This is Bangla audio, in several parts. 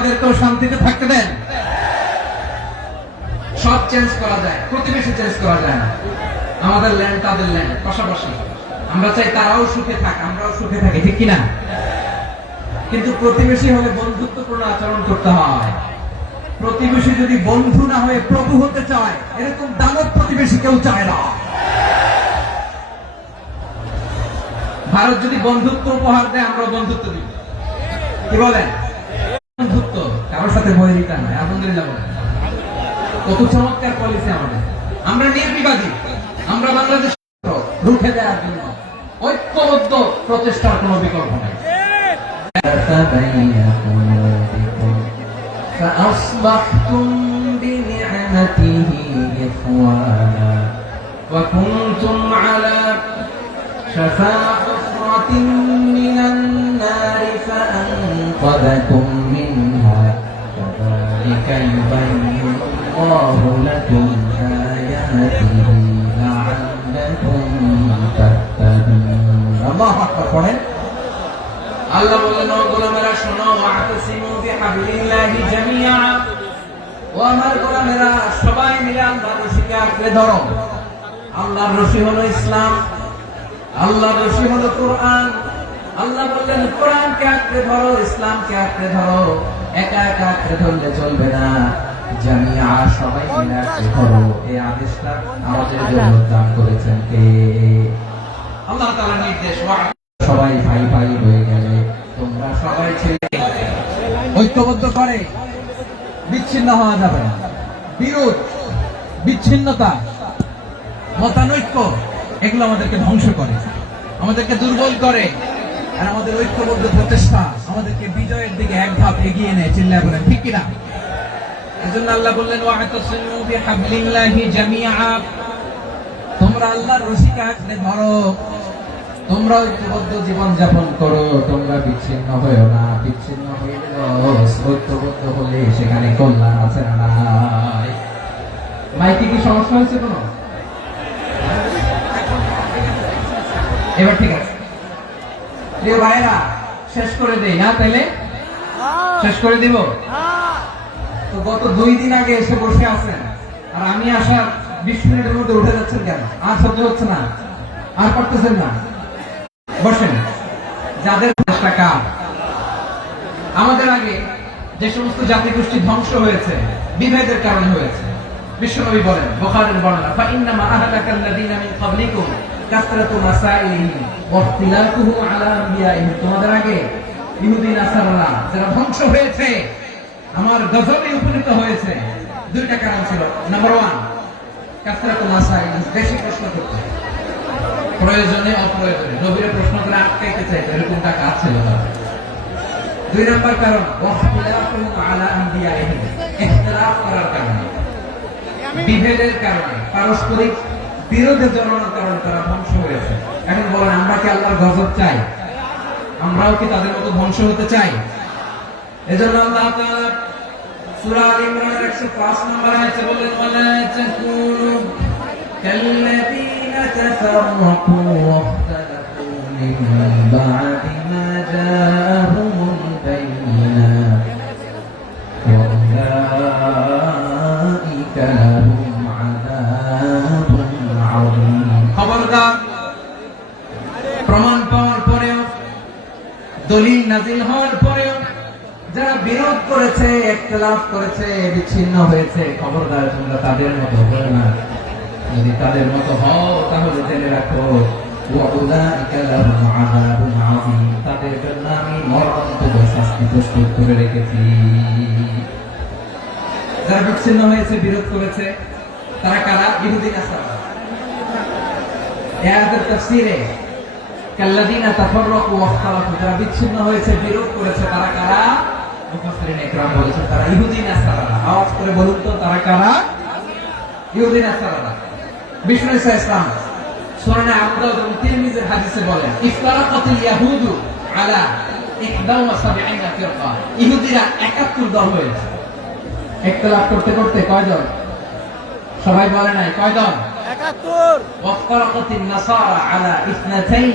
আমাদেরকেও শান্তিতে থাকতে দেন? সব চেঞ্জ করা যায়, প্রতিবেশী চেঞ্জ করা যায় না। আমাদের ল্যান্ড তাদের ল্যান্ড পাশাপাশি। আমরা চাই তারাও সুখে থাক, আমরাও সুখে থাকি, ঠিক কিনা? কিন্তু প্রতিবেশী হলে বন্ধুত্বপূর্ণ আচরণ করতে হয়। প্রতিবেশী যদি বন্ধু না হয়ে প্রভু হতে চায়, এরকম দানব প্রতিবেশী কেউ চায় না। ভারত যদি বন্ধুত্ব উপহার দেয় আমরা বন্ধুত্ব দিব কি বলেন? বন্ধুত্ব কারোর সাথে বৈরিতা নয় আলহামদুলিল্লাহ বলেন কত চমৎকার পলিসি আমাদের আমরা নির্বিবাদী আমরা বাংলাদেশ রুখে দেওয়ার জন্য ঐক্যবদ্ধ প্রচেষ্টার কোনো বিকল্প নাই بين قلوبكم فأصبحتم بنعمته إخوانا وكنتم على شفا حفرة من النار فأنقذكم منها كذلك يبين الله لكم آياته لعلكم تهتدون الله أكبر قرآن আল্লাহ বললেন ও গোলামেরা শোনো ওয়াতাসিমু বিহাবলিল্লাহি জামিআ ও আমার গোলামেরা সবাই মিলে আল্লাহর রশিকে আঁকড়ে ধরো আল্লাহর রশি হলো ইসলাম আল্লাহর রশি হলো কোরআন আল্লাহ বললেন কোরআনকে আঁকড়ে ধরো ইসলামকে আঁকড়ে ধরো একা একা আঁকড়ে চলবে না। জামিয়া, সবাই মিলে ধরো এই আদেশটা আমাদের জন্য দান করেছেন কে? আল্লাহ তাআলার নির্দেশ সবাই ভাই ভাই হয়ে গেলে তোমরা সবাই ছেলে। ঐক্যবদ্ধ করে। বিচ্ছিন্ন হওয়া যাবে না। বিরোধ, বিচ্ছিন্নতা, মতানৈক্য, এগুলো আমাদেরকে ধ্বংস করে। আমাদেরকে দুর্বল করে। আর আমাদের ঐক্যবদ্ধ প্রচেষ্টা আমাদেরকে বিজয়ের দিকে এক ধাপ এগিয়ে নেয় চিল্লায় বলেন ঠিক কিনা? এজন্য আল্লাহ বললেন বিহাবলিল্লাহি জামিআ। তোমরা আল্লাহর রশিকে আঁকড়ে ধরো। তোমরা ঐক্যবদ্ধ জীবন যাপন করো। তোমরা বিচ্ছিন্ন হয়েও না, বিচ্ছিন্ন হইলে ঐক্যবদ্ধ হলে সেখানে কল্যাণ আছে না মাইকে কি সমস্যা হয়েছে কোনো? এবার ঠিক আছে। প্রিয় ভাইরা শেষ করে দেই, না তাইলে? শেষ করে দিব? তো গত দুই দিন আগে এসে বসে আছেন। আর আমি আসার বিশ মিনিটের মধ্যে উঠে যাচ্ছেন কেন? আর সহ্য হচ্ছে না। আর পারতেছেন না। বসেন। যাদের চেষ্টা আমাদের আগে যে সমস্ত জাতিগোষ্ঠী ধ্বংস হয়েছে, বিভেদের কারণে হয়েছে। বিশ্বনবী বলেন, বুখারীর বর্ণনা ফাইন্নামা আহলাকাল্লাযীনা মিন ক্বাবলিকুম। কাসরাতু মাসাইলিহিম ওয়া ইখতিলাফুহু আলা আনবিয়াইহিম তোমাদের আগে ইহুদি যারা ধ্বংস হয়েছে, আমার গজবে উপনীত হয়েছে, দুইটা কারণ ছিল। নাম্বার ওয়ান কাসরাতু বেশি প্রশ্ন করতে প্রয়োজনে অপ্রয়োজনে। নবীরে প্রশ্ন করে আটকাইতে চাইতো এরকম টাকা ছিল তার দুই নম্বর কারণ ওয়াহতিলাফুহু আলা আনবিয়াইহিম ইখতিলাফ করার কারণে। বিভেদের কারণে, পারস্পরিক বিরোধে জড়ানোর কারণে তারা ধ্বংস হয়েছে এখন বলেন, আমরা কি আল্লাহর গজব চাই? আমরাও কি তাদের মতো ধ্বংস হতে চাই? এজন্য আল্লাহ ইমরানের 105 নম্বর আয়াতে তাকুনু কাল্লাযীনা মিন বা'দি মা জাআহুমুল নাজিল হওয়ার পরেও যারা বিরোধ করেছে, একতলাফ করেছে, বিচ্ছিন্ন হয়েছে, খবরদার তোমরা তাদের মতো হবে না। যদি তাদের মতো হও, তাহলে জেনে রাখো তারা কারা? বিরোধী কাল্লাদিনা তাফররাক ওয়া ইখতালাফু তারা বিচ্ছিন্ন হয়েছে বিরোধ করেছে তারা কারা? মুফাসসিরিন ইকরাম বলেছেন তারা ইহুদি নাসারারা আওয়াজ করে বলুন তো তারা কারা? ইহুদি নাসারারা বিষ্ণু ইসলাম সুনানে আবু এবং তিরমিজির হাদিসে বলেন ইফতারাকাতিল ইয়াহুদু আলা ইহদাউ ওয়া ফিরকা। ইহুদিরা 71 দল হয়েছে। ইখতিলাফ করতে করতে কয়জন? সবাই বলে নাই কয়জন? 71 ওয়াফতারাকাতিন নাসারা আলা ইসনাতাইন।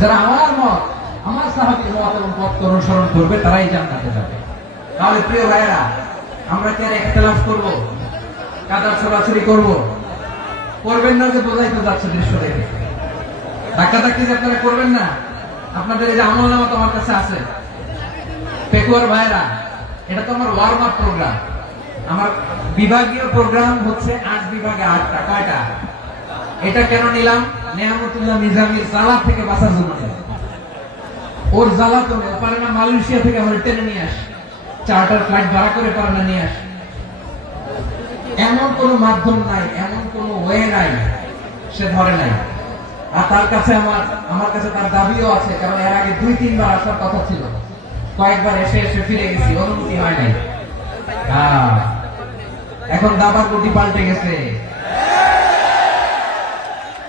যারা আমার মত, আমার সাহাবীর মত এবং পথ অনুসরণ করবে, তারাই জান্নাতে যাবে। তাহলে প্রিয় ভাইরা আমরা কি আর একতলাফ করব? কাদা ছোড়াছুড়ি করব? করবেন না যে বোঝাই তো যাচ্ছে দৃশ্য দেখে। ধাক্কা ধাক্কি যে আপনারা করবেন না, আপনাদের এই যে আমল নামা তো আমার কাছে আছে। পেকুয়ার ভাইরা এটা তো আমার ওয়ার্ম আপ প্রোগ্রাম আমার বিভাগীয় প্রোগ্রাম হচ্ছে আট বিভাগে আটটা, কয়টা? এটা কেন নিলাম? নেহামতুল্লাহ নিজামীর জালা থেকে বাঁচার জন্য। ওর জ্বালা তো পারে না, মালয়েশিয়া থেকে আমার টেনে নিয়ে আসে। চার্টার ফ্লাইট ভাড়া করে পারে না নিয়ে আসে। এমন কোনো মাধ্যম নাই, এমন কোনো ওয়ে নাই, সে ধরে নাই। আর তার কাছে আমার আমার কাছে তার দাবিও আছে, কারণ এর আগে দুই, তিনবার আসার কথা ছিল। কয়েকবার এসে এসে ফিরে গেছি, অনুমতি হয় নাই। হ্যাঁ। এখন দাবার গুটি পাল্টে গেছে।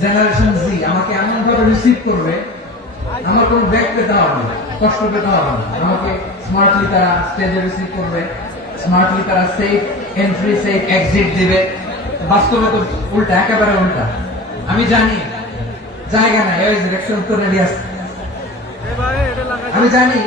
জেনারেশন জি আমাকে এমন ভাবে রিসিভ করবে, আমার কোনো ব্যাগ পেতে হবে কষ্ট পেতে হবে আমাকে স্মার্টলি তারা স্টেজে রিসিভ করবে স্মার্টলি তারা সেফ এন্ট্রি সেফ এক্সিট দিবে। বাস্তবে তো উল্টা, একেবারে উল্টা। আমি জানি, জায়গা নাই ওই ডিরেকশন তো রেডি আছে। আমি জানি